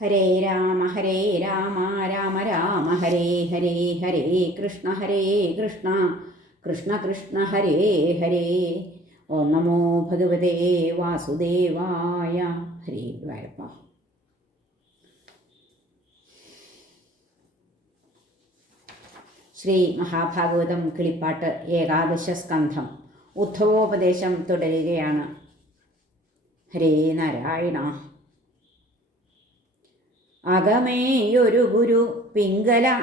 ഹരേ രാമ ഹരേ രാമ രാമ രാമ ഹരേ ഹരേ ഹരേ കൃഷ്ണ ഹരേ കൃഷ്ണ കൃഷ്ണ കൃഷ്ണ ഹരേ ഹരേ. ഓം നമോ ഭഗവതേ വാസുദേവായ. ഹരേ ഗുരുവായൂരപ്പ. ശ്രീ മഹാഭാഗവതം കിളിപ്പാട്ട് ഏകാദശ സ്കന്ധം ഉദ്ധവോപദേശം തുടരുകയാണ്. ഹരേ നാരായണ. അകമേയൊരു ഗുരു പിങ്കല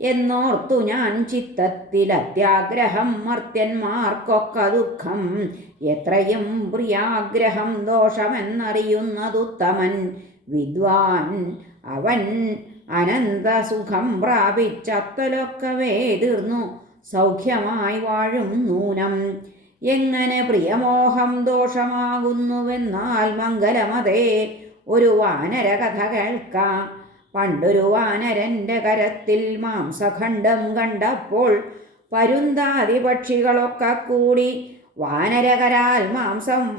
എന്നോർത്തു ഞാൻ ചിത്തത്തിൽ അത്യാഗ്രഹം മർത്യന്മാർക്കൊക്കെ ദുഃഖം. എത്രയും പ്രിയാഗ്രഹം ദോഷമെന്നറിയുന്നതുത്തമൻ വിദ്വാൻ. അവൻ അനന്തസുഖം പ്രാപിച്ചത്തലൊക്കവേ തീർന്നു. സൗഖ്യമായി വാഴും നൂനം. എങ്ങനെ പ്രിയമോഹം ദോഷമാകുന്നുവെന്നാൽ മംഗലമതേ ഒരു വാനര കഥ കേൾക്കാം. പണ്ടൊരു വാനരന്റെ കരത്തിൽ മാംസഖണ്ഡം കണ്ടപ്പോൾ പരുന്താതി പക്ഷികളൊക്കെ കൂടി വാനരകരാൽ മാംസം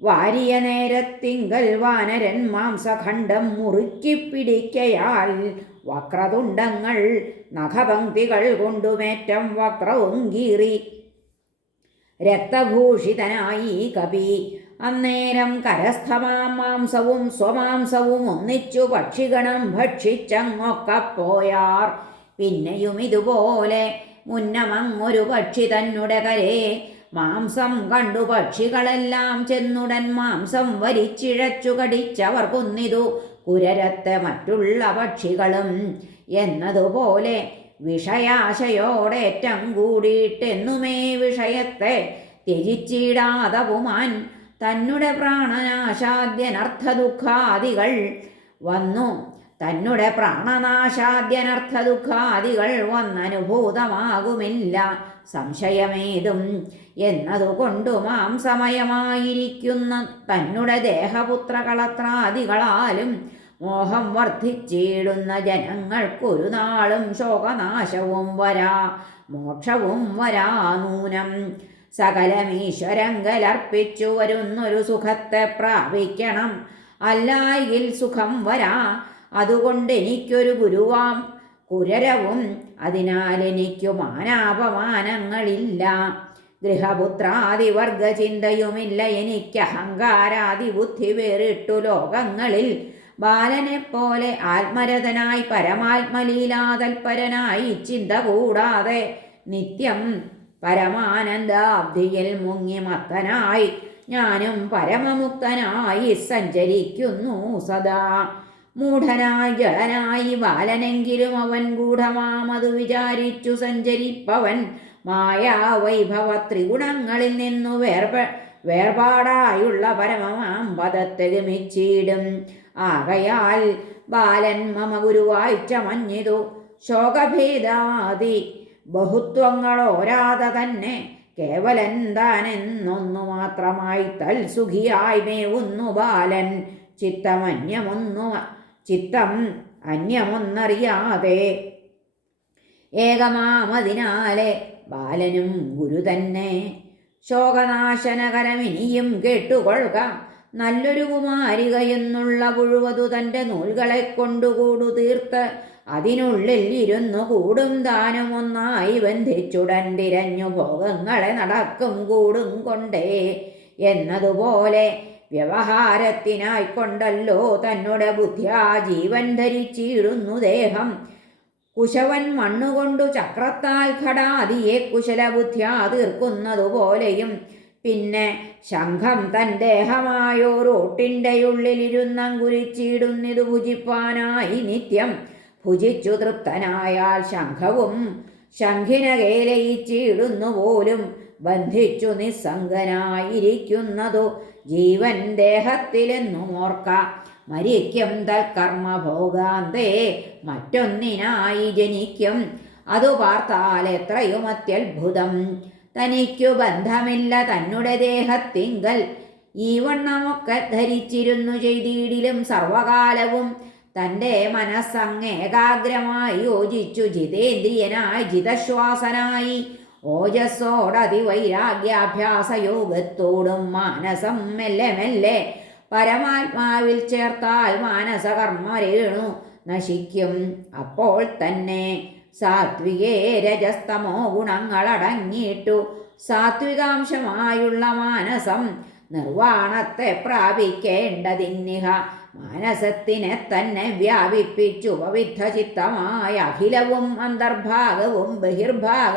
വാരിയ നേരത്തിങ്കൽ വാനരൻ മാംസഖണ്ഡം മുറുക്കി പിടിക്കയാൽ വക്രതുണ്ടങ്ങൾ നഖപങ്ക്തികൾ കൊണ്ടുമേറ്റം വക്രവും കീറി. രക്തഭൂഷിതനായി കവി അന്നേരം കരസ്ഥമാം മാംസവും സ്വമാംസവും ഒന്നിച്ചു പക്ഷിഗണം ഭക്ഷിച്ചങ്ങൊക്കെ പോയാർ. പിന്നെയും ഇതുപോലെ മുന്നമങ്ങൊരു പക്ഷി തന്നുടെ കരേ. മാംസം കണ്ടു പക്ഷികളെല്ലാം ചെന്നുടൻ മാംസം വരിച്ചിഴച്ചു കടിച്ചവർ കുന്നിതു കുരരത്തെ മറ്റുള്ള പക്ഷികളും എന്നതുപോലെ വിഷയാശയോടേറ്റം കൂടിയിട്ടെന്നുമേ വിഷയത്തെ ത്യജിച്ചിടാതവുമാൻ തന്നുടെ പ്രാണനാശാദ്യനർത്ഥ ദുഃഖാദികൾ വന്നു. തന്നുടെ പ്രാണനാശാദ്യനർത്ഥ ദുഃഖാദികൾ വന്നനുഭൂതമാകുമില്ല. സംശയമേതും? എന്നതുകൊണ്ടു മാംസമയമായിരിക്കുന്ന തന്നുടെ ദേഹപുത്രകളത്രാദികളാലും മോഹം വർദ്ധിച്ചിടുന്ന ജനങ്ങൾക്കൊരു നാളും ശോകനാശവും വരാ മോക്ഷവും വരാ നൂനം. സകലമീശ്വരം കലർപ്പിച്ചു വരുന്നൊരു സുഖത്തെ പ്രാപിക്കണം. അല്ലായിൽ സുഖം വരാ. അതുകൊണ്ട് എനിക്കൊരു ഗുരുവാം. കുരരവും അതിനാൽ എനിക്കു മാനാപമാനങ്ങളില്ല. ഗൃഹപുത്രാദിവർഗ ചിന്തയുമില്ല എനിക്ക് അഹങ്കാരാദി ബുദ്ധി വേറിട്ടു ലോകങ്ങളിൽ. ബാലനെപ്പോലെ ആത്മരതനായി പരമാത്മലീലാതൽപരനായി ചിന്ത കൂടാതെ നിത്യം പരമാനന്ദാബ്ധിയിൽ മുങ്ങി മത്തനായി. ഞാനും പരമമുക്തനായി സഞ്ചരിക്കുന്നു സദാ. മൂഢനായി ജളനായി ബാലനെങ്കിലും അവൻ ഗൂഢമാമതു വിചാരിച്ചു സഞ്ചരിപ്പവൻ മായാവൈഭവ ത്രിഗുണങ്ങളിൽ നിന്നു വേർപ വേർപാടായുള്ള പരമമാം പദത്തെ ഗമിച്ചിടും. ആകയാൽ ബാലൻ മമ ഗുരുവായി ചമഞ്ഞിതു. ശോകഭേദാതി ബഹുത്വങ്ങളോരാതെ തന്നെ. കേവലൻ താനെന്നൊന്നു മാത്രമായി തൽസുഖിയായി മേവുന്നു ബാലൻ. ചിത്തമന്യമൊന്നു ചിത്തം അന്യമൊന്നറിയാതെ. ഏകമാമതിനാലെ ബാലനും ഗുരു തന്നെ. ശോകനാശനകരമിനിയും കേട്ടുകൊള്ളുക. നല്ലൊരു കുമാരികയെന്നുള്ള പുഴുവതു തന്റെ നൂലുകളെ കൊണ്ടുകൂടു തീർത്ത് അതിനുള്ളിൽ ഇരുന്നു കൂടും താനും ഒന്നായി ബന്ധിച്ചുടൻ തിരഞ്ഞു ഭോഗങ്ങളെ നടക്കും കൂടും കൊണ്ടേ. എന്നതുപോലെ വ്യവഹാരത്തിനായിക്കൊണ്ടല്ലോ തന്നുടെ ബുദ്ധ്യാ ജീവൻ ധരിച്ചിടുന്നു ദേഹം. കുശവൻ മണ്ണുകൊണ്ടു ചക്രത്താൽ ഘടാതിയെ കുശലബുദ്ധ്യാ തീർക്കുന്നതുപോലെയും. പിന്നെ ശംഖം തൻ ദേഹമായോ റോട്ടിന്റെയുള്ളിലിരുന്നം കുരിച്ചിടുന്നിതു ഭുജിപ്പാനായി നിത്യം. ഭുജിച്ചു തൃപ്തനായാൽ ശംഖവും ശംഖിനകേലയിച്ചിടുന്നു പോലും ബന്ധിച്ചു നിസ്സംഗനായിരിക്കുന്നതു ജീവൻ ദേഹത്തിലെന്നുമോർക്ക. മരിക്കും തൽക്കർമ്മഭോഗാന്തേ മറ്റൊന്നിനായി ജനിക്കും. അതു പാർത്താൽ എത്രയും അത്യത്ഭുതം. തനിക്കു ബന്ധമില്ല തന്നുടെ ദേഹത്തിങ്കൽ. ഈ വണ്ണമൊക്കെ ധരിച്ചിരുന്നു ചെയ്തിടിലും സർവകാലവും തന്റെ മനസ്സങ്ങ് ഏകാഗ്രമായി യോജിച്ചു ജിതേന്ദ്രിയനായി ജിതശ്വാസനായി. ഓജസ്സോടതിവൈരാഗ്യാഭ്യാസ യോഗത്തോടും മാനസം മെല്ലെ മെല്ലെ പരമാത്മാവിൽ ചേർത്താൽ മാനസകർമ്മരേണു നശിക്കും. അപ്പോൾ തന്നെ സാത്വികേ രജസ്തമോ ഗുണങ്ങളടങ്ങിയിട്ടു സാത്വികാംശമായുള്ള മാനസം നിർവാണത്തെ പ്രാപിക്കേണ്ടതിന്നിഹ. മാനസത്തിനെ തന്നെ വ്യാപിപ്പിച്ചു. പവിദ്ധ ചിത്തമായ അഖിലവും അന്തർഭാഗവും ബഹിർഭാഗ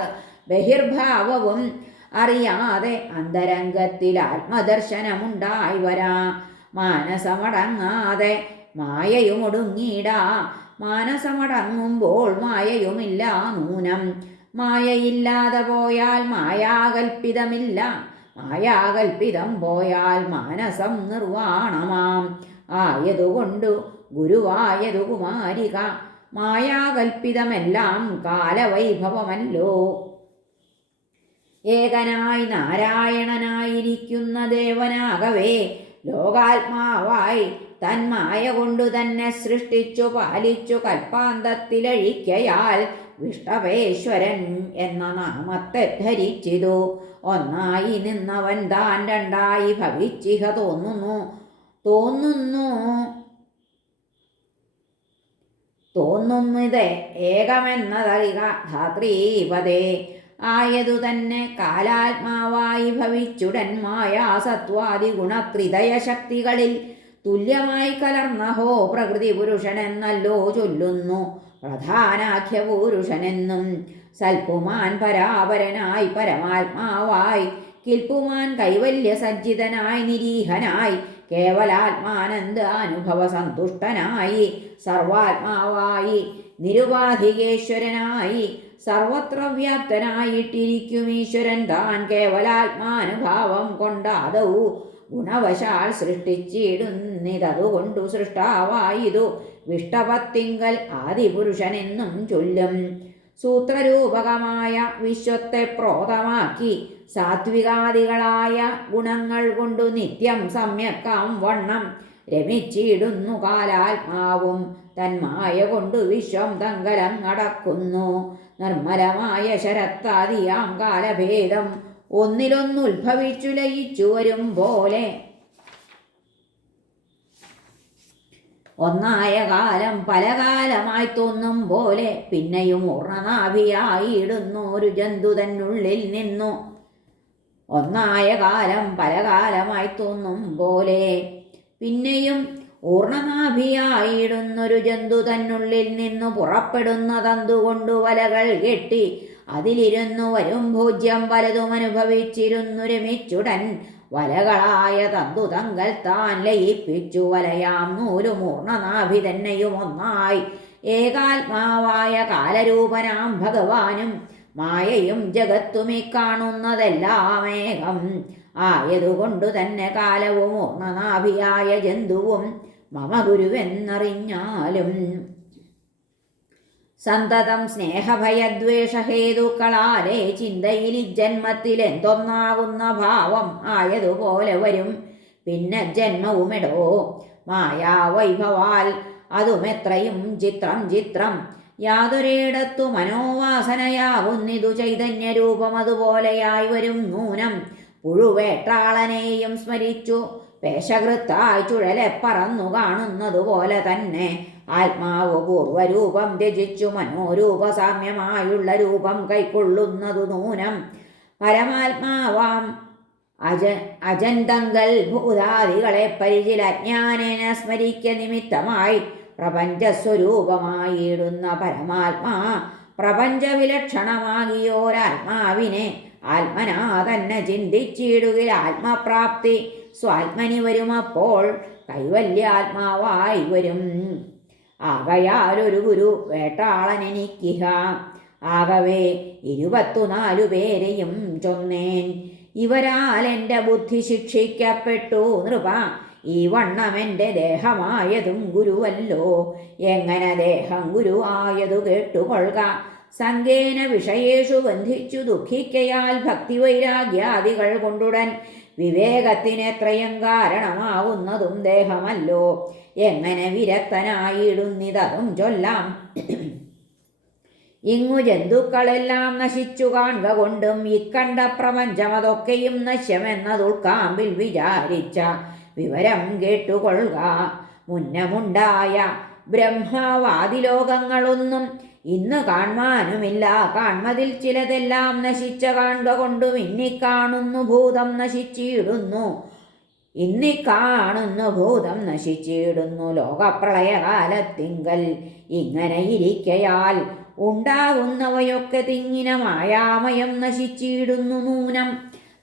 ബഹിർഭാവവും അറിയാതെ അന്തരംഗത്തിൽ ആത്മദർശനമുണ്ടായി വരാ. മാനസമടങ്ങാതെ മായയുമൊടുങ്ങിടാ മാനസമടങ്ങുമ്പോൾ മായയുമില്ല നൂനം. മായയില്ലാതെ പോയാൽ മായാകൽപ്പിതമില്ല. മായാകൽപ്പിതം പോയാൽ മാനസം നിർവാണമാം. ആയതുകൊണ്ടു ഗുരുവായതു കുമാരിക മായാകൽപ്പിതമെല്ലാം കാലവൈഭവമല്ലോ. ഏകനായി നാരായണനായിരിക്കുന്ന ദേവനാകവേ ലോകാത്മാവായി തന്മായ കൊണ്ടു തന്നെ സൃഷ്ടിച്ചു പാലിച്ചു കൽപ്പാന്തത്തിലഴിക്കയാൽ വിഷ്ടവേശ്വരൻ എന്ന നാമത്തെ ധരിച്ചിതു ഒന്നായി നിന്നവൻ താൻ രണ്ടായി ഭവിച്ചിഹ തോന്നുന്നു. തോന്നുന്നു. തോന്നുന്നത് ഏകമെന്നതറിക ധാത്രീപതേ. ആയതു തന്നെ കാലാത്മാവായി ഭവിച്ചുടൻ മായാസത്വാദി ഗുണത്രിതയ ശക്തികളിൽ തുല്യമായി കലർന്ന ഹോ പ്രകൃതി പുരുഷനെന്നല്ലോ ചൊല്ലുന്നു. പ്രധാനാഖ്യ പുരുഷനെന്നും സൽപ്പുമാൻ പരാപരനായി പരമാത്മാവായി കിൽപ്പുമാൻ കൈവല്യ സജ്ജിതനായി നിരീഹനായി കേവലാത്മാനന്ദ അനുഭവ സന്തുഷ്ടനായി സർവാത്മാവായി നിരുപാധികേശ്വരനായി സർവത്ര വ്യാപ്തനായിട്ടിരിക്കും ഈശ്വരൻ താൻ കേവലാത്മാനുഭാവം കൊണ്ടാദൗ. ഗുണവശാൽ സൃഷ്ടിച്ചിടുന്നിതതുകൊണ്ടു സൃഷ്ടാവായിതു. വിഷ്ടപത്തിങ്കൽ ആദിപുരുഷനെന്നും ചൊല്ലും. സൂത്രരൂപകമായ വിശ്വത്തെ പ്രോതമാക്കി സാത്വികാദികളായ ഗുണങ്ങൾ കൊണ്ടു നിത്യം സമ്യക്കാം വണ്ണം രമിച്ചിടുന്നു കാലാത്മാവും. തന്മായ കൊണ്ടു വിശ്വം തങ്കലങ്ങടക്കുന്നു നിർമ്മലമായ ശരത്താദിയാം കാലഭേദം. ഒന്നിലൊന്നുത്ഭവിച്ചു ലയിച്ചു വരും പോലെ. ഒന്നായ കാലം പല കാലമായി തോന്നും പോലെ പിന്നെയും ഉറനാഭിയായിടുന്നു ഒരു ജന്തു തന്നുള്ളിൽ നിന്നു. ഒന്നായ കാലം പല കാലമായി തോന്നും പോലെ പിന്നെയും ഊർണനാഭിയായിടുന്നൊരു ജന്തു തന്നുള്ളിൽ നിന്നു പുറപ്പെടുന്ന തന്തുകൊണ്ടു വലകൾ കെട്ടി അതിലിരുന്നു വരും ഭോജ്യം വലതും അനുഭവിച്ചിരുന്നു രമിച്ചുടൻ. വലകളായ തന്തു തങ്കൽ താൻ ലയിപ്പിച്ചു. വലയാം നൂലുമൂർണ മൂർണനാഭി തന്നെയും ഒന്നായി. ഏകാത്മാവായ കാലരൂപനാം ഭഗവാനും മായയും ജഗത്തുമി കാണുന്നതെല്ലാം ഏകം. ആയതുകൊണ്ടു തന്നെ കാലവും ഓർണനാഭിയായ ജന്തുവും മമ ഗുരുവെന്നറിഞ്ഞാലും സന്തതം സ്നേഹഭയദ്വേഷഹേതുക്കളാലെ ചിന്തയിൽ ജന്മത്തിൽ എന്തൊന്നാകുന്ന ഭാവം ആയതുപോലെ വരും. പിന്നെ ജന്മവുമെടോ മായാവൈഭവാൽ അതുമെത്രയും ചിത്രം ചിത്രം. യാതൊരിടത്തു മനോവാസനയാകുന്നിതു ചൈതന്യരൂപം അതുപോലെയായി വരും നൂനം. പുഴുവേട്ടാളനെയും സ്മരിച്ചു. പേശകൃത്തായി ചുഴലെ പറന്നു കാണുന്നതുപോലെ തന്നെ ആത്മാവ് പൂർവരൂപം രചിച്ചു മനോരൂപ സാമ്യമായുള്ള രൂപം കൈക്കൊള്ളുന്നതു നൂനം. പരമാത്മാവാം അജ അജന്തങ്കൽ ഭൂതാദികളെ പരിചിൽ അജ്ഞാനേന സ്മരിക്ക നിമിത്തമായി പ്രപഞ്ചസ്വരൂപമായിടുന്ന പരമാത്മാ പ്രപഞ്ചവിലക്ഷണമാകിയോരാത്മാവിനെ ആത്മനാ തന്നെ ചിന്തിച്ചിടുകിൽ ആത്മപ്രാപ്തി. സ്വാത്മനി വരുമപ്പോൾ കൈവല്യാത്മാവായി വരും. ആകയാലൊരു ഗുരു വേട്ടാളനെനിക്കിഹ. ആകവേ ഇരുപത്തുനാലു പേരെയും ചൊന്നേൻ. ഇവരാൽ എന്റെ ബുദ്ധി ശിക്ഷിക്കപ്പെട്ടു. നൃപ ഈ വണ്ണം എന്റെ ദേഹമായതും ഗുരുവല്ലോ. എങ്ങനെ ദേഹം ഗുരു ആയതു കേട്ടുകൊള്ളുക. സങ്കേന വിഷയേഷു ബന്ധിച്ചു ദുഃഖിക്കയാൽ ഭക്തിവൈരാഗ്യാദികൾ കൊണ്ടുടൻ. വിവേകത്തിനെത്രയും കാരണമാവുന്നതും ദേഹമല്ലോ. എങ്ങനെ വിരക്തനായിടുന്നിതതും ചൊല്ലാം. ഇങ്ങു ജന്തുക്കളെല്ലാം നശിച്ചു കാണുക കൊണ്ടും ഇക്കണ്ട പ്രപഞ്ചമതൊക്കെയും നശ്യമെന്നതുൾക്കാമ്പിൽ വിചാരിച്ച വിവരം കേട്ടുകൊള്ളുക. മുന്നമുണ്ടായ ബ്രഹ്മവാദിലോകങ്ങളൊന്നും ഇന്ന് കാൺമാനുമില്ല കാൺമതിൽ ചിലതെല്ലാം നശിച്ച കാണുക കൊണ്ട് മിന്നിക്കാണുന്നു ഭൂതം നശിച്ചിടുന്നു. ഇന്നിക്കാണുന്നു ഭൂതം നശിച്ചിടുന്നു. ലോകപ്രളയകാലത്തിങ്കൽ ഇങ്ങനെ ഇരിക്കയാൽ ഉണ്ടാകുന്നവയൊക്കെ തിങ്ങിന മായാമയം നശിച്ചിടുന്നു നൂനം.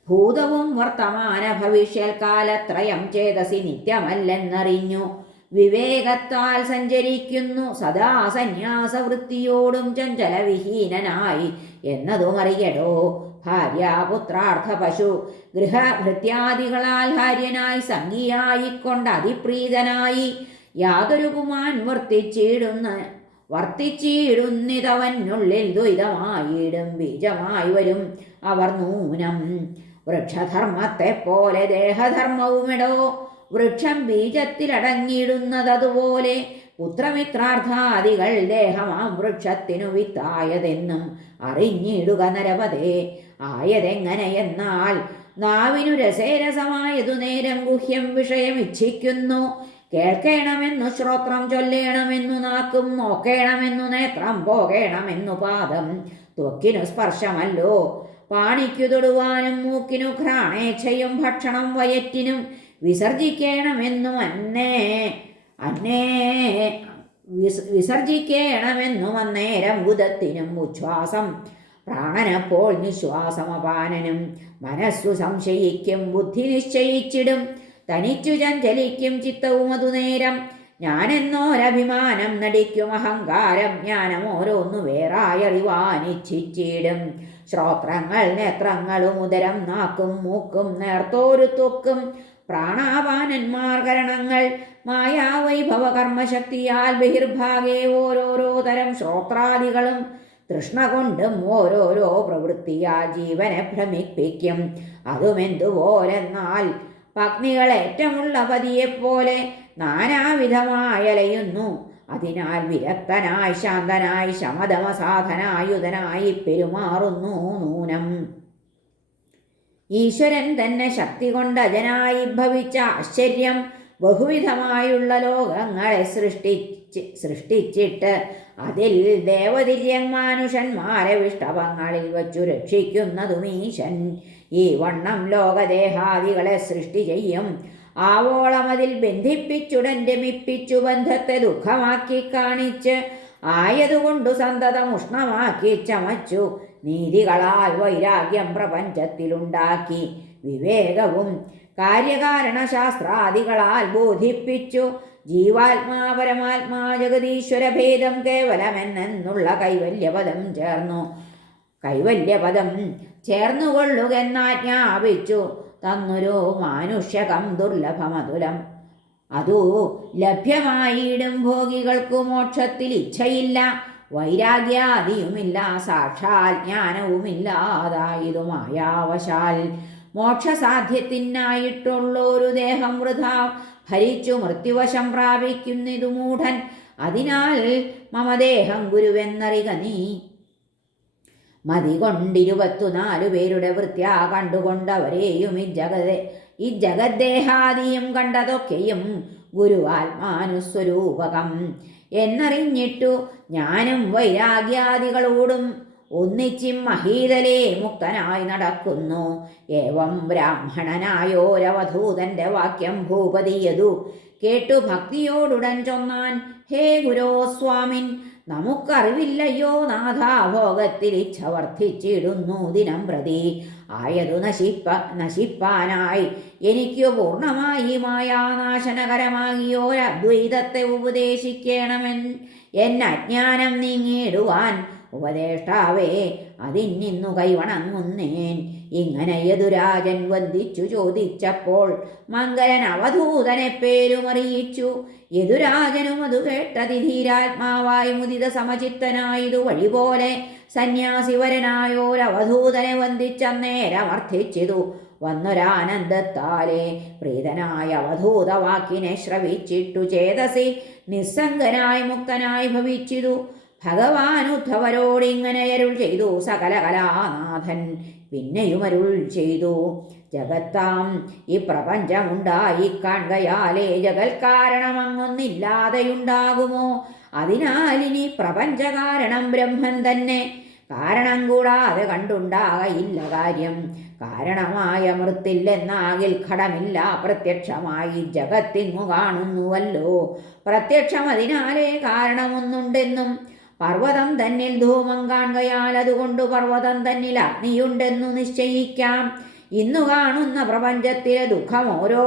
ഭൂതവും വർത്തമാന ഭവിഷ്യൽ കാലത്രയം ചേതസി നിത്യമല്ലെന്നറിഞ്ഞു. വിവേകത്താൽ സഞ്ചരിക്കുന്നു. സദാ സന്യാസവൃത്തിയോടും ചഞ്ചലവിഹീനനായി. എന്നതും അറിയടോ. ഭാര്യാപുത്രാർത്ഥ പശു ഗൃഹഭൃത്യാദികളാൽ ഹാര്യനായി സംഗിയായിക്കൊണ്ട് അതിപ്രീതനായി യാതൊരു കുമാൻ വർത്തിച്ചിടുന്ന വർത്തിച്ചിടുന്നിതവനുള്ളിൽ ദ്വൈതമായിടും. ബീജമായി വരും അവർ നൂനം. വൃക്ഷധർമ്മത്തെ പോലെ ദേഹധർമ്മവുമിടോ. വൃക്ഷം ബീജത്തിലടങ്ങിയിടുന്നതതുപോലെ പുത്രമിത്രാർത്ഥാദികൾ ദേഹമാം വൃക്ഷത്തിനു വിത്തായതെന്നും അറിഞ്ഞിടുക നരപതേ. ആയതെങ്ങനെയെന്നാൽ നാവിനു രസേരസമായതു നേരം ഗുഹ്യം വിഷയം ഇച്ഛിക്കുന്നു കേൾക്കണമെന്നു ശ്രോത്രം ചൊല്ലേണമെന്നു നാക്കും നോക്കേണമെന്നു നേത്രം പോകേണമെന്നു പാദം ത്വക്കിനു സ്പർശമല്ലോ. പാണിക്കു തൊടുവാനും മൂക്കിനു ഘ്രാണേച്ഛയും ഭക്ഷണം വയറ്റിനും വിസർജിക്കണമെന്നും അന്നേ അന്നേ വിസ് വിസർജിക്കണമെന്നും അന്നേരം ബുധത്തിനും ഉച്ഛ്വാസം. പ്രാണനപ്പോൾ നിശ്വാസമപാനനും മനസ്സു സംശയിക്കും ബുദ്ധി നിശ്ചയിച്ചിടും. തനിച്ചു ചഞ്ചലിക്കും ചിത്തവും അതുനേരം ഞാനെന്നോരഭിമാനം നടിക്കും. അഹങ്കാരം ജ്ഞാനം ഓരോന്നു വേറായറിവാനിച്ഛിച്ചിടും ശ്രോത്രങ്ങൾ നേത്രങ്ങളും ഉദരം നാക്കും മൂക്കും നേർത്തോരു ത്വക്കും പ്രാണാപാനന്മാർ കരണങ്ങൾ മായാവൈഭവ കർമ്മശക്തിയാൽ ബഹിർഭാഗേ ഓരോരോ തരം ശ്രോത്രാദികളും തൃഷ്ണ കൊണ്ടും ഓരോരോ പ്രവൃത്തിയാൽ ജീവനെ ഭ്രമിപ്പിക്കും. അതുമെന്തുപോലെന്നാൽ പത്നികൾ ഏറ്റമുള്ള പതിയെപ്പോലെ നാനാവിധമായലയുന്നു. അതിനാൽ വിരക്തനായി ശാന്തനായി ശമതമസാധനായുധനായി പെരുമാറുന്നു നൂനം. ഈശ്വരൻ തന്നെ ശക്തി കൊണ്ട് അജനായി ഭവിച്ച ആശ്ചര്യം ബഹുവിധമായുള്ള ലോകങ്ങളെ സൃഷ്ടിച്ച് സൃഷ്ടിച്ചിട്ട് അതിൽ ദേവതിര്യന്മാനുഷന്മാരെ വിഷ്ടവങ്ങളിൽ വച്ചു രക്ഷിക്കുന്നതും ഈശൻ ഈ വണ്ണം ലോകദേഹാദികളെ സൃഷ്ടി ചെയ്യും. ആവോളം അതിൽ ബന്ധിപ്പിച്ചുടൻ രമിപ്പിച്ചു ബന്ധത്തെ ദുഃഖമാക്കി കാണിച്ച് ആയതുകൊണ്ടു സന്തതം ഉഷ്ണമാക്കി ചമച്ചു. നീതികളാൽ വൈരാഗ്യം പ്രപഞ്ചത്തിലുണ്ടാക്കി. വിവേകവും കാര്യകാരണ ശാസ്ത്രാദികളാൽ ബോധിപ്പിച്ചു. ജീവാത്മാ പരമാത്മാ ജഗതീശ്വര ഭേദം കേവലമെന്നുള്ള കൈവല്യപദം ചേർന്നു. കൈവല്യപദം ചേർന്നുകൊള്ളുകെന്നാജ്ഞാപിച്ചു. തന്നൊരു മാനുഷ്യകം ദുർലഭമതുലം അതു ലഭ്യമായിടും ഭോഗികൾക്കു മോക്ഷത്തിൽ ഇച്ഛയില്ല. വൈരാഗ്യാദിയുമില്ല സാക്ഷാൽ ജ്ഞാനവുമില്ലാതായതു മായാവശാൽ മോക്ഷസാധ്യത്തിനായിട്ടുള്ളൊരു ദേഹം വൃഥ ഭരിച്ചു മൃത്യുവശം പ്രാപിക്കുന്നിതു മൂഢൻ. അതിനാൽ മമദേഹം ഗുരുവെന്നറിക നീ. മതി കൊണ്ടിരുപത്തുനാലു പേരുടെ വൃത്യാ കണ്ടുകൊണ്ടവരെയും ഈ ജഗത് ഈ ജഗദ്ദേഹാദിയും കണ്ടതൊക്കെയും ഗുരുവാത്മാനുസ്വരൂപകം. എന്നറിഞ്ഞിട്ടു ഞാനും വൈരാഗ്യാദികളോടും ഒന്നിച്ചും മഹീതലേ മുക്തനായി നടക്കുന്നു. ഏവം ബ്രാഹ്മണനായോരവധൂതന്റെ വാക്യം ഭൂപതിയതു. കേട്ടു ഭക്തിയോടുടൻ ചൊന്നാൻ ഹേ ഗുരോ സ്വാമിൻ നമുക്കറിവില്ലയോ നാഥാഭോഗത്തിൽ ഇച്ഛ വർദ്ധിച്ചിടുന്നു ദിനം പ്രതി. ആയതു നശിപ്പ നശിപ്പാനായി. എനിക്ക് പൂർണമായി മായാനാശനകരമാകിയോരദ്വൈതത്തെ ഉപദേശിക്കണമെൻ എന്നജ്ഞാനം നീങ്ങിയിടുവാൻ ഉപദേഷ്ടാവേ അതിന്നിന്നു കൈവണങ്ങുന്നേൻ. ഇങ്ങനെ യദുരാജൻ വന്ദിച്ചു ചോദിച്ചപ്പോൾ മംഗലൻ അവധൂതനെ പേരുമറിയിച്ചു. യദുരാജനും അതു കേട്ടതി ധീരാത്മാവായി മുദിത സമചിത്തനായതു വഴിപോലെ സന്യാസിവരനായോരവധൂതനെ വന്ദിച്ചന്നേരമർത്ഥിച്ചിതു. വന്നൊരാനന്ദത്താലെ പ്രീതനായ അവധൂതവാക്കിനെ ശ്രവിച്ചിട്ടു ചേതസി നിസ്സംഗനായി മുക്തനായി ഭവിച്ചിതു. അരുൾ ചെയ്തു. സകല കലാനാഥൻ പിന്നെയുമരുൾ ചെയ്തു. ജഗത്താം ഈ പ്രപഞ്ചമുണ്ടായി കാണുകയാലേ ജഗൽ കാരണമങ്ങൊന്നില്ലാതെയുണ്ടാകുമോ? അതിനാൽ ഇനി പ്രപഞ്ചകാരണം ബ്രഹ്മൻ തന്നെ. കാരണം കൂടാതെ കണ്ടുണ്ടാകയില്ല കാര്യം. കാരണമായ മൃത്തില്ലെന്നാകിൽ ഘടമില്ല. പ്രത്യക്ഷമായി ജഗത്തിങ്ങു കാണുന്നുവല്ലോ. പ്രത്യക്ഷം അതിനാലേ കാരണമൊന്നുണ്ടെന്നും പർവതം തന്നിൽ ധൂമം കാണുകയാൽ അതുകൊണ്ട് പർവതം തന്നിൽ അഗ്നിയുണ്ടെന്നു നിശ്ചയിക്കാം. ഇന്നു കാണുന്ന പ്രപഞ്ചത്തിലെ ദുഃഖം ഓരോ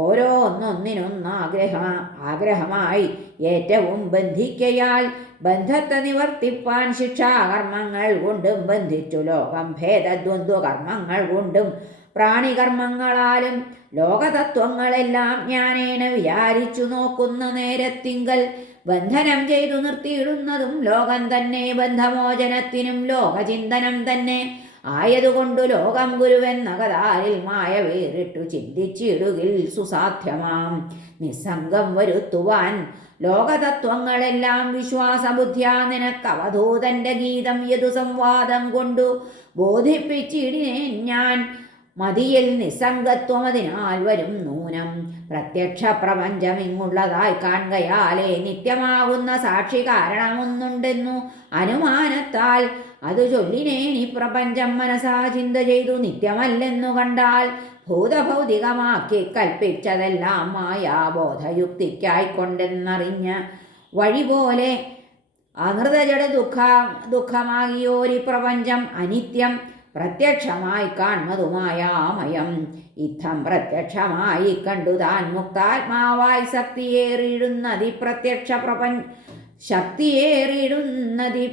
ഓരോന്നൊന്നിനൊന്നാഗ്രഹ ആഗ്രഹമായി ഏറ്റവും ബന്ധിക്കയാൽ ബന്ധത്തെ നിവർത്തിപ്പാൻ ശിക്ഷാകർമ്മങ്ങൾ കൊണ്ടും ബന്ധിച്ചു ലോകം ഭേദദ്വന്ദ്വ കർമ്മങ്ങൾ കൊണ്ടും പ്രാണികർമ്മങ്ങളാലും ലോകതത്വങ്ങളെല്ലാം ജ്ഞാനേന വിചാരിച്ചു നോക്കുന്ന നേരത്തിങ്കൽ ബന്ധനം ചെയ്തു നിർത്തിയിടുന്നതും ലോകം തന്നെ ബന്ധമോചനത്തിനും ലോകചിന്തനം തന്നെ ആയതുകൊണ്ടു ലോകം ഗുരുവെന്ന കഥാരിൽ മായ വേറിട്ടു ചിന്തിച്ചിടുകിൽ സുസാധ്യമാം. നിസ്സംഗം വരുത്തുവാൻ ലോകതത്വങ്ങളെല്ലാം വിശ്വാസബുദ്ധ്യാ നിനക്ക് അവധൂതന്റെ ഗീതം യതു സംവാദം കൊണ്ടു ബോധിപ്പിച്ചിടിനേൻ ഞാൻ മതിയിൽ നിസ്സംഗത്വം അതിനാൽ വരും നൂനം. പ്രത്യക്ഷ പ്രപഞ്ചം ഇങ്ങുള്ളതായി കാണുകയാലേ നിത്യമാകുന്ന സാക്ഷി കാരണമൊന്നുണ്ടെന്നു അനുമാനത്താൽ അത് ചൊല്ലിനേണി പ്രപഞ്ചം മനസാ ചിന്ത ചെയ്തു നിത്യമല്ലെന്നു കണ്ടാൽ ഭൂതഭൗതികമാക്കി കൽപ്പിച്ചതെല്ലാം മായാബോധയുക്തിക്കായിക്കൊണ്ടെന്നറിഞ്ഞ് വഴി പോലെ അമൃതജട ദുഃഖ ദുഃഖമാകിയോരി പ്രപഞ്ചം അനിത്യം പ്രത്യക്ഷമായി കാൺമതുമായാമയം. ഇത്തം പ്രത്യക്ഷമായി കണ്ടു താൻ മുക്താത്മാവായി ശക്തിയേറിയിടുന്നതി പ്രത്യക്ഷ പ്രപഞ്ച ശക്തിയേറിയിടുന്നതി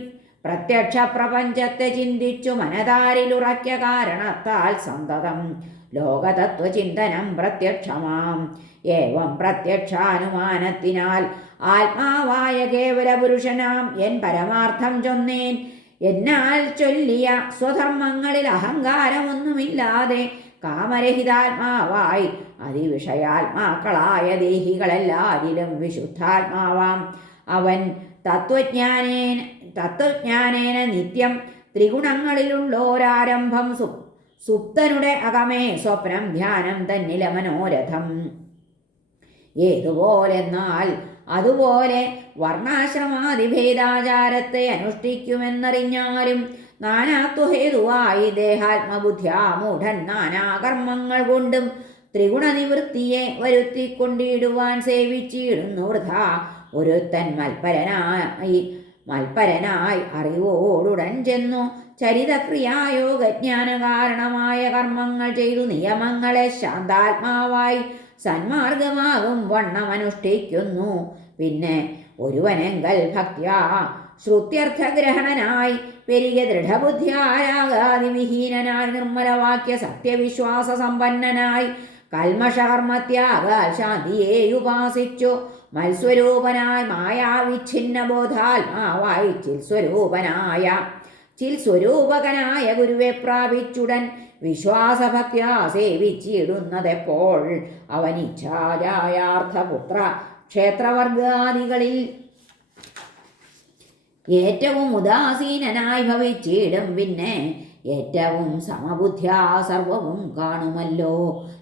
പ്രത്യക്ഷ പ്രപഞ്ചത്തെ ചിന്തിച്ചു മനതാരിലുറയ്ക്ക കാരണത്താൽ സന്തതം. ലോകതത്വചിന്തനം പ്രത്യക്ഷമാം. ഏവം പ്രത്യക്ഷാനുമാനത്തിനാൽ ആത്മാവായ കേവല പുരുഷനാം എൻ പരമാർത്ഥം ചൊന്നേൻ. എന്നാൽ ചൊല്ലിയ സ്വധർമ്മങ്ങളിൽ അഹങ്കാരമൊന്നുമില്ലാതെ കാമരഹിതാത്മാവായി അതിവിഷയാത്മാക്കളായ ദേഹികളെല്ലാരിലും വിശുദ്ധാത്മാവാം. അവൻ തത്വജ്ഞാനേന തത്വജ്ഞാനേന നിത്യം ത്രിഗുണങ്ങളിലുള്ളോരാരംഭം സു സുപ്തനുടെ അകമേ സ്വപ്നം ധ്യാനം തന്നില മനോരഥം. ഏതുപോലെന്നാൽ അതുപോലെ വർണാശ്രമാതിഭേദാചാരത്തെ അനുഷ്ഠിക്കുമെന്നറിഞ്ഞാലും നാനാത്വഹേതുവായി ദേഹാത്മബുദ്ധ്യാമൂഢൻ നാനാകർമ്മങ്ങൾ കൊണ്ടും ത്രിഗുണനിവൃത്തിയെ വരുത്തിക്കൊണ്ടിടുവാൻ സേവിച്ചിടുന്നു വൃഥ. ഒരുത്തൻ മൽപരനായി മൽപരനായി അറിവോടുടൻ ചെന്നു ചരിതക്രിയായോഗജ്ഞാന കാരണമായ കർമ്മങ്ങൾ ചെയ്തു നിയമങ്ങളെ ശാന്താത്മാവായി സന്മാർഗമാകും വണ്ണമനുഷ്ഠിക്കുന്നു. പിന്നെ ഒരുവനെങ്കൽ ഭക്ത്യാ ശ്രുത്യർത്ഥഗ്രഹണനായി പെരിയ ദൃഢബുദ്ധ്യാരാഗാതിവിഹീനനായി നിർമ്മലവാക്യ സത്യവിശ്വാസ സമ്പന്നനായി കൽമഷകർമ്മത്യാകാൽ ശാന്തിയെ ഉപാസിച്ചു മത്സ്വരൂപനായി മായാവിച്ഛിന്ന ബോധാത്മാവായി ചിൽസ്വരൂപനായ ചിൽ സ്വരൂപകനായ ഗുരുവെ പ്രാപിച്ചുടൻ വിശ്വാസഭക്ത്യാ സേവിച്ചിടുന്നതെപ്പോൾ. അവൻ ഇച്ഛാജായാർത്ഥപുത്ര ക്ഷേത്രവർഗാദികളിൽ ഏറ്റവും ഉദാസീനനായി ഭവിച്ചിടും പിന്നെ ഏറ്റവും സമബുദ്ധ്യാ സർവവും കാണുമല്ലോ.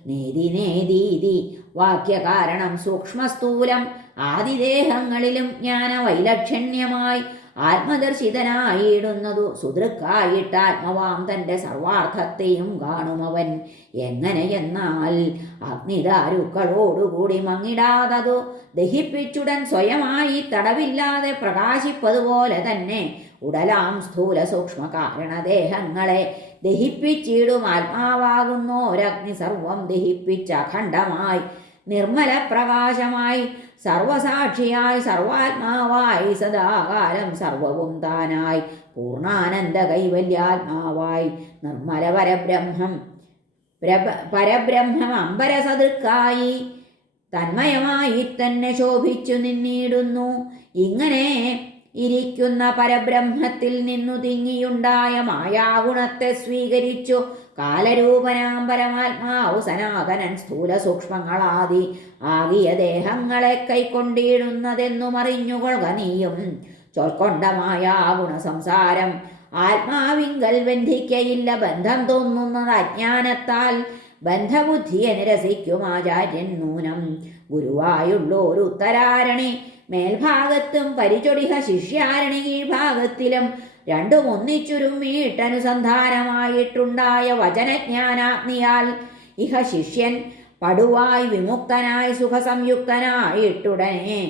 നേതി നേതീതി വാക്യകാരണം സൂക്ഷ്മസ്ഥൂലം ആദിദേഹങ്ങളിലും ജ്ഞാനവൈലക്ഷണ്യമായി ആത്മദർശിതനായിടുന്നതു സുദൃക്കായിട്ട് ആത്മവാം തന്റെ സർവാർത്ഥത്തെയും കാണുമവൻ എങ്ങനെയെന്നാൽ അഗ്നിദാരുക്കളോടുകൂടി മങ്ങിടാതതു ദഹിപ്പിച്ചുടൻ സ്വയമായി തടവില്ലാതെ പ്രകാശിപ്പതുപോലെ തന്നെ ഉടലാം സ്ഥൂല സൂക്ഷ്മ കാരണദേഹങ്ങളെ ദഹിപ്പിച്ചിടും. ആത്മാവാകുന്നോരഗ്നി സർവം ദഹിപ്പിച്ച അഖണ്ഡമായി നിർമ്മല പ്രകാശമായി സർവസാക്ഷിയായി സർവാത്മാവായി സദാകാലം സർവവും താനായി പൂർണാനന്ദ കൈവല്യാത്മാവായി നിർമ്മല പരബ്രഹ്മം പരബ്രഹ്മം അമ്പരസദൃക്കായി തന്മയമായി തന്നെ ശോഭിച്ചു നിന്നിടുന്നു. ഇങ്ങനെ ഇരിക്കുന്ന പരബ്രഹ്മത്തിൽ നിന്നു തിങ്ങിയുണ്ടായ മായാഗുണത്തെ സ്വീകരിച്ചു. കാലരൂപനാം പരമാത്മാവു സനാതനൻ സ്ഥൂല സൂക്ഷ്മങ്ങളാദി ആകിയ ദേഹങ്ങളെ കൈക്കൊണ്ടിടുന്നതെന്നും അറിഞ്ഞുകൊള്ളുക നീയും. ചൊൽക്കൊണ്ട മായാഗുണ സംസാരം ആത്മാവിങ്കൽ ബന്ധിക്കയില്ല. ബന്ധം തോന്നുന്നത് അജ്ഞാനത്താൽ ബന്ധബുദ്ധിയെ നിരസിക്കും ആചാര്യൻ നൂനം. ഗുരുവായുള്ളോരു ഉത്തരാരണി മേൽഭാഗത്തും പരിചൊടിക ശിഷ്യാരണി കീഴ്ഭാഗത്തിലും രണ്ടും ഒന്നിച്ചുരുമീട്ടനുസന്ധാനമായിട്ടുണ്ടായ വചനജ്ഞാനാഗ്നിയാൽ ഇഹ ശിഷ്യൻ പടുവായി വിമുക്തനായി സുഖസംയുക്തനായിട്ടുടനെ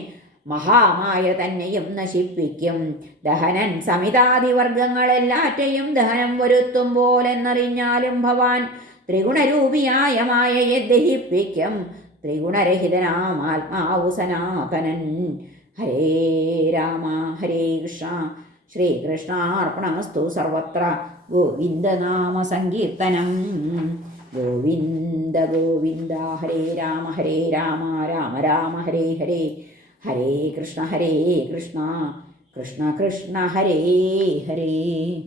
മഹാമായ തന്നെയും നശിപ്പിക്കും. ദഹനൻ സമിതാദിവർഗങ്ങളെല്ലാറ്റെയും ദഹനം വരുത്തും പോലെന്നറിഞ്ഞാലും ഭവാൻ ത്രിഗുണരൂപിയായ മായയെ ദഹിപ്പിക്കും. ത്രിഗുണരഹിതനാം ആത്മാവു സനാതനൻ ഹരേ രാമ ഹരേ കൃഷ്ണ. ശ്രീകൃഷ്ണാർപ്പണമസ്തു സർവത്ര. ഗോവിന്ദനാമ സങ്കീർത്തനം ഗോവിന്ദ ഗോവിന്ദ. ഹരേ രാമ ഹരേ രാമ. രാമ രാമ ഹരേ ഹരേ. ഹരേ കൃഷ്ണ ഹരേ കൃഷ്ണ. കൃഷ്ണ കൃഷ്ണ ഹരേ ഹരേ.